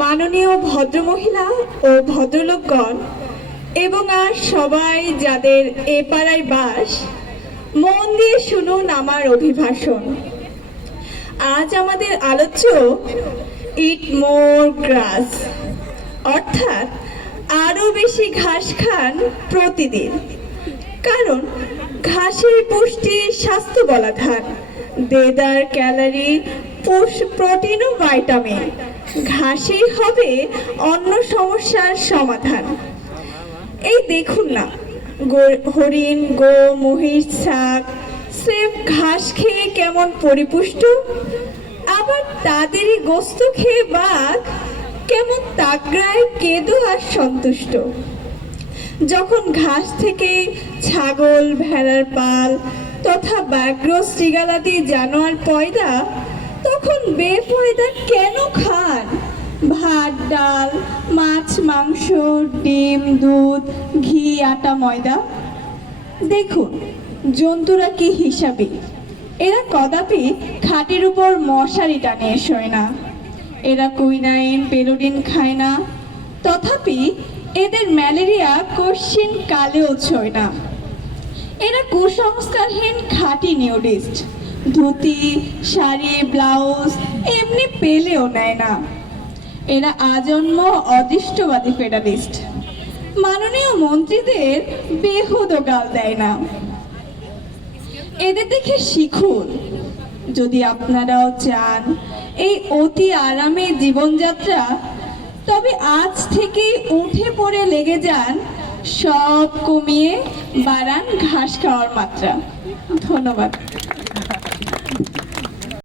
মাননীয় ভদ্রমহিলা ও ভদ্রলোকগণ, এবং আর সবাই যাদের এ পাড়ায় বাস, মন দিয়ে শুনুন আমার অভিভাষণ। আজ আমাদের আলোচ্য ইট মোর গ্রাস, অর্থাৎ আরও বেশি ঘাস খান প্রতিদিন, কারণ ঘাসের পুষ্টি স্বাস্থ্য বলা বলাধার দেদার ক্যালারি প্রোটিন ও ভাইটামিন। ঘাসেই হবে অন্য সমস্যার সমাধান। এই দেখুন না হরিণ, গো, মহিষ, শাক স্রেফ ঘাস খেয়ে কেমন পরিপুষ্ট? আবার তাদেরই গোস্ত খেয়ে বাঘ কেমন তাগড়ায় কেঁদো আর সন্তুষ্ট? যখন ঘাস থেকে ছাগল, ভেড়ার পাল তথা ব্যাঘ্র শৃগালাদি জানোয়ার পয়দা তখন বেপয়দা কেন খান? ভাত, ডাল, মাছ, মাংস, ডিম, দুধ, ঘি, আটা, ময়দা? দেখুন, জন্তুরা কি হিসাবে? এরা কদাপি খাটের উপর মশারি টানিয়ে শোয় না। এরা কুইনাইন পেরোডিন খায় না। তথাপি এদের ম্যালেরিয়া কোশ্চিন কালেও ছয় না। এরা কুসংস্কারহীন খাঁটি নিউডিস্ট। ধুতি, শাড়ি, ব্লাউজ এমনি পেলেও নেয় না। এরা আজন্ম অদৃষ্টবাদী ফেডালিস্ট। মাননীয় মন্ত্রীদের বেহুদ গাল দেয় না। এদের দেখে শিখুন, যদি আপনারাও চান এই অতি আরামে জীবনযাত্রা, তবে আজ থেকে উঠে পড়ে লেগে যান সব কমিয়ে বাড়ান ঘাস খাওয়ার মাত্রা। ধন্যবাদ।